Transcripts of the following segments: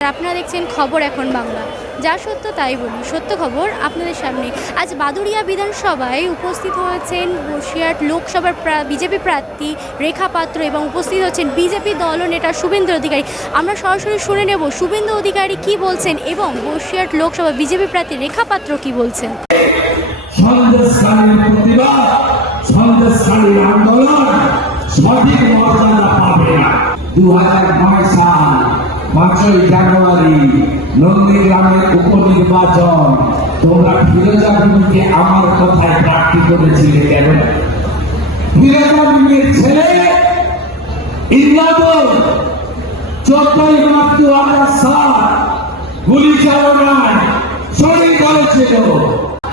আপনারা দেখছেন খবর এখন বাংলা। যা সত্য তাই বলি, সত্য খবর আপনাদের সামনে। আজ বাদুড়িয়া বিধানসভায় উপস্থিত হয়েছেন বসিরহাট লোকসভার বিজেপি প্রার্থী রেখা পাত্র এবং উপস্থিত হচ্ছেন বিজেপি দলনেতা শুভেন্দু অধিকারী। আমরা সরাসরি শুনে নেব শুভেন্দু অধিকারী কি বলছেন এবং বসিরহাট লোকসভা বিজেপি প্রার্থী রেখা পাত্র কি বলছেন। সঠিক মর্যাদা পাবে না। 2009 সাল 5ই জানুয়ারি নন্দীগ্রামের উপনির্বাচন তোমরা ফিরোজা বিবিকে আমার কথায় প্রার্থী করেছিলে কেন? ফিরোজা বিবির ছেলে ইন্দ্রাদল 14ই মার্চ 2007 গুলি চালনায় শরীর করেছিল।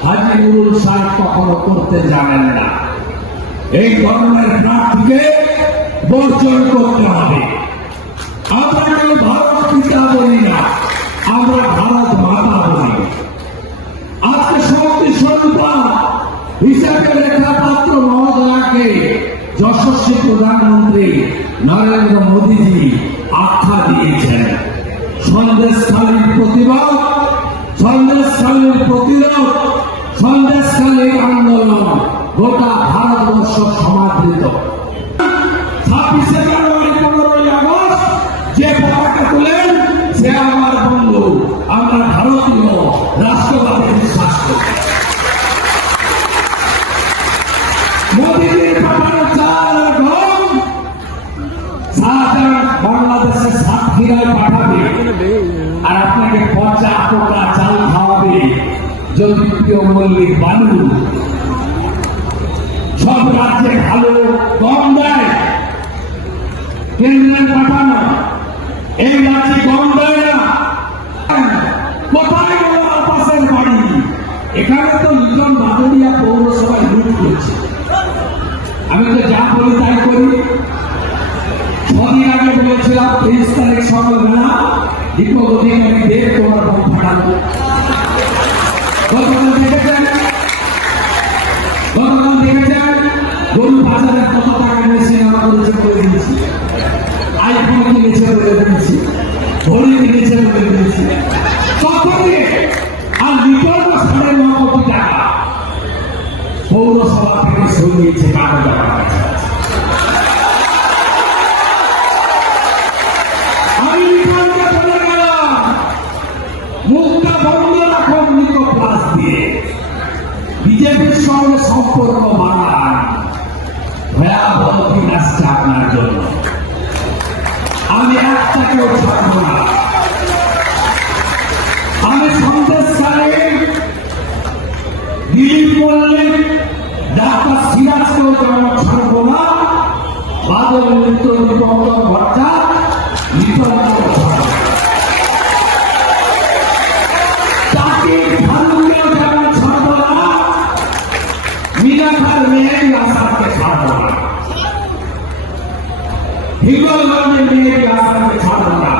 হাজী নুরুল সাহেব কখনো করতে জানেন না। এই ধরনের প্রার্থীকে বর্জন করতে হবে। আমরা কেউ ভারত পিতা বলি না, আমরা ভারত মাতা বলি। আজকে শক্তি স্বরূপা হিসাবে রেখা পাত্র মহোদয়াকে যশস্বী প্রধানমন্ত্রী নরেন্দ্র মোদীজি আখ্যা দিয়েছেন। সন্দেশখালীর প্রতিবাদ, সন্দেশখালীর প্রতিরোধ, সন্দেশখালীর আন্দোলন গোটা ভারতবর্ষ সমাদৃত। 26শে জানুয়ারি 15ই আগস্ট যে পতাকা তুলেন সে আমার বন্ধু। আমরা ভারতীয় রাষ্ট্রবাদে বিশ্বাস করি। মোদীজির পাঠানো চাল গম বাংলাদেশের সাতক্ষীরায় পাঠাবে আর আপনাকে পচা পোকা চাল খাওয়াবে জ্যোতিপ্রিয় মল্লিক বালু। সব রাজ্যে ভালো গম দেয়, কেন্দ্রের পাঠানো এই রাজ্যে গম দেয় না। কোথায় গেল আপাসের বাড়ি? এখানে তো লিটন বাদুড়িয়া পৌরসভায় লুট করছে। আমি তো যা বলি তাই করি। 6 দিন আগে বলেছিলাম 23 তারিখ সকালবেলা দীপক অধিকারী দেব তোমার গম ফাটানো। গতকাল দেখেছেন গরু বাজারে কত টাকা নিয়ে সিনেমা করেছে করে দিয়েছি, আইফোন কিনেছে বলে দিয়েছি, ঘড়ি কিনেছে বলে দিয়েছি, কত দিয়ে আর লিটন 9.5 কোটি টাকা পৌরসভা থেকে সরিয়েছে। কারো টাকা আমি লিটনকে বলে গেলাম মুখটা বন্ধ রাখো মৃত প্লাস দিয়ে। বিজেপির সঙ্গে সম্পর্ক বাড়ান ভয়াবহ দিন আসছে আপনার জন্য। আমি একটাকেও ছাড়ব না। আমি সন্দেশখালী দিলীপ মল্লিক ডাক্তার সিরাজকেও যেমন ছাড়ব না, বাদল মিত্র দীপঙ্কর ভট্টাচার্য নিতঙ্কেও ছাড়ব না। চাকরির ফারুককেও যেমন ছাড়ব না, মিনাখার মেহেদি আসাদকে ছাড়ব না, হিগলগঞ্জের মেহেদি আসাদকে ছাড়ব না,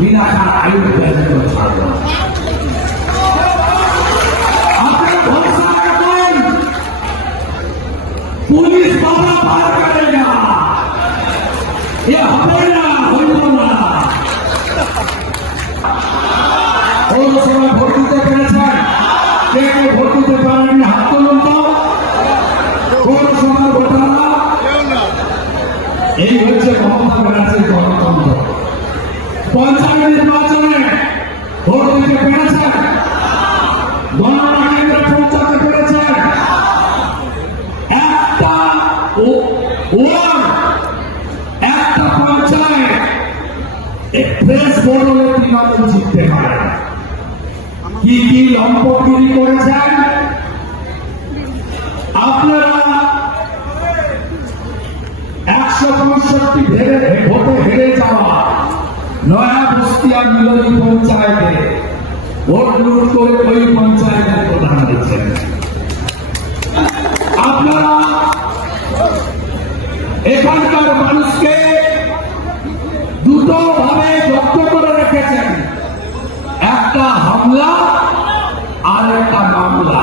মিনাখার আয়ুর্বেদকেও ছাড়ব না। আপনারা ভরসা রাখুন, পুলিশ বাধা পার করে না, এ হবে না, হইব না। পৌরসভায় ভোট দিতে পেরেছেন? কে কে ভোট দিতে পারেননি হাত তুলুন তো। পৌরসভার ভোটাররা, এই হচ্ছে মমতা ব্যানার্জির গণতন্ত্র। পঞ্চায়েত নির্বাচনে ভোট দিতে পেরেছেন, গণনা কেন্দ্রে পৌঁছাতে পেরেছেন। একটা ওয়ার্ড, একটা পঞ্চায়েত ফ্রেশ বদলে নির্বাচন জিততে পারে। কি কি লম্পটগিরি করেছেন আপনারা? 165 ভোটে হেরে যাওয়া নয়া বস্তিয়া মিলনী পঞ্চায়েতে ভোট লুট করে ওই পঞ্চায়েতের প্রধান দিচ্ছেন। আপনারা এখানকার মানুষকে দুটো ভাবে জব্দ করে রেখেছেন, একটা হামলা আর একটা মামলা।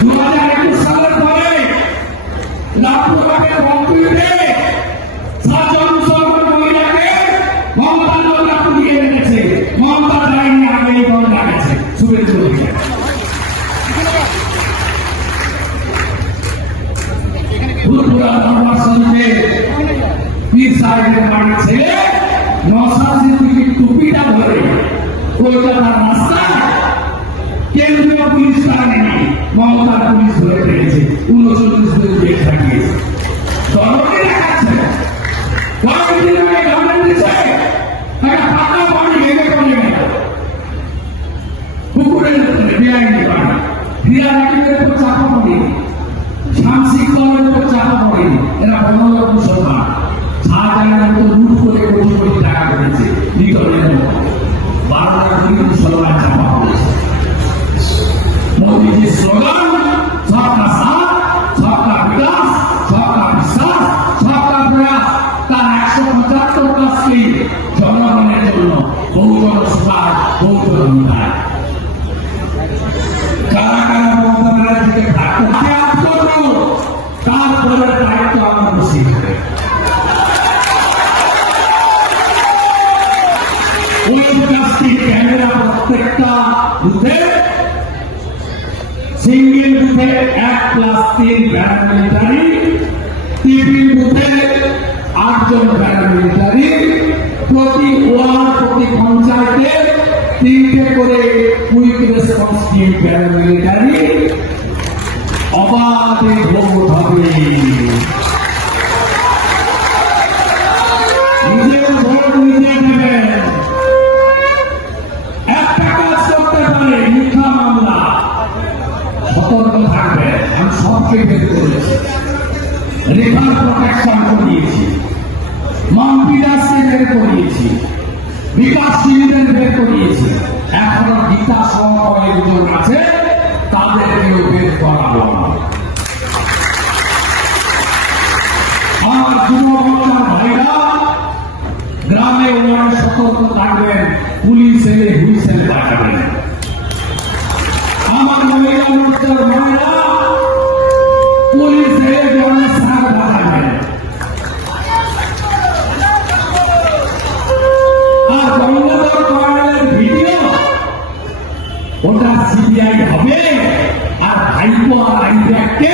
2021 সালের পরে রাষ্ট্রপতির মন্ত্রীকে 7 জন মুসলমান মহিলাকে মমতা সাহেবের বাড়ির ছেলে নওশাদ সিদ্দিকীর টুপিটা ধরে কলকাতার রাস্তায় কেন্দ্রীয় পুলিশ টানেনি, মমতার পুলিশ ধরে ফেলেছে, 39 দিন জেল খাটিয়েছে। দরকারি দেখাচ্ছে কয়েকদিন আগে গভর্নমেন্ট দিচ্ছে একটা পাকা বাড়ি ভেঙে পড়ে গেল পুকুরের ভিতরে বেআইনি বাড়ি। হীরা রাখিদের উপর চাপা পড়েনি, ঝাঁসি কলের উপর চাপা পড়েনি, এরা বনলোক মুসলমান। শাহজাহানের মতো লুট করে কোটি কোটি টাকা করেছে লিটনের মতো। 12 লাখ কোটি মুসলমান চাপা পড়েছে। মোদীজির স্লোগান সবকা সাথ, সবকা বিকাশ, সবকা বিশ্বাস, সবকা প্রয়াস, তার 175টা স্কিম জনগণের জন্য, বহুজন সুভাষ, বহুজন অন্যায়। কারা কারা মমতা ব্যানার্জিকে ত্যাগ করবো, তারপরে দায়িত্ব আমার বসে হবে। ওই কাজটি ক্যামেরা প্রত্যেকটা বুথে, সিঙ্গেল বুথে 1+3 প্যারামিলিটারি, টিফিন বুথে 8 জন প্যারামিলিটারি, প্রতি ওয়ার্ড প্রতি পঞ্চায়েতে 3টে করে কুইক রেসপন্স টিম প্যারামিলিটারি। অবাধে ভোট হবে, নিজের ভোট নিজে নেবেন। একটা কাজ করতে পারে, মিথ্যা মামলা, সতর্ক থাকবে। আমি সবকে বের করেছি, রেখার প্রোটেকশন করিয়েছি, মানবিদাসকে বের করিয়েছি, বিকাশশীলদের বের করিয়েছি। এখনো গীতা সহ কয়েকজন আছে, তাদেরকেও বের করাবো। আমার যুবকদের ভাইরা গ্রামে ওনারা সতর্ক থাকবেন, পুলিশ এলে হুইসেল বাজাবেন। আমার মহিলা মোর্চার ভাইরা পুলিশ এলে জনের সার বাজাবেন। আর গঙ্গাধর কর্নেলের ভিডিও ওটা সিবিআই হবে, আর ভাইপো আর আইব্যাককে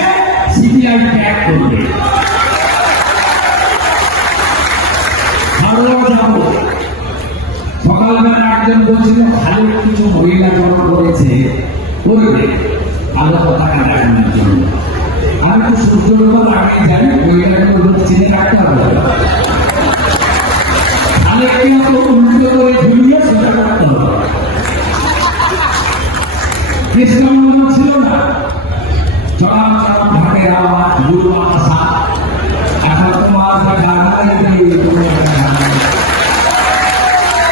সিবিআই ট্যাগ করবে। সকালবেলা একজন বলছিল খালি কিছু মহিলা জমা করেছে, করবে আলো পতাকা দেখানোর জন্য। আমি তো সূর্যলোক আগে জানি মহিলাগুলো লোক চিনে রাখতে হবে, খালেককে তো উল্টো করে ঝুলিয়ে সেটা করতে হবে। কৃষ্ণ ছিল না, চড়া চড়া ভাটের আওয়াজ, গুরু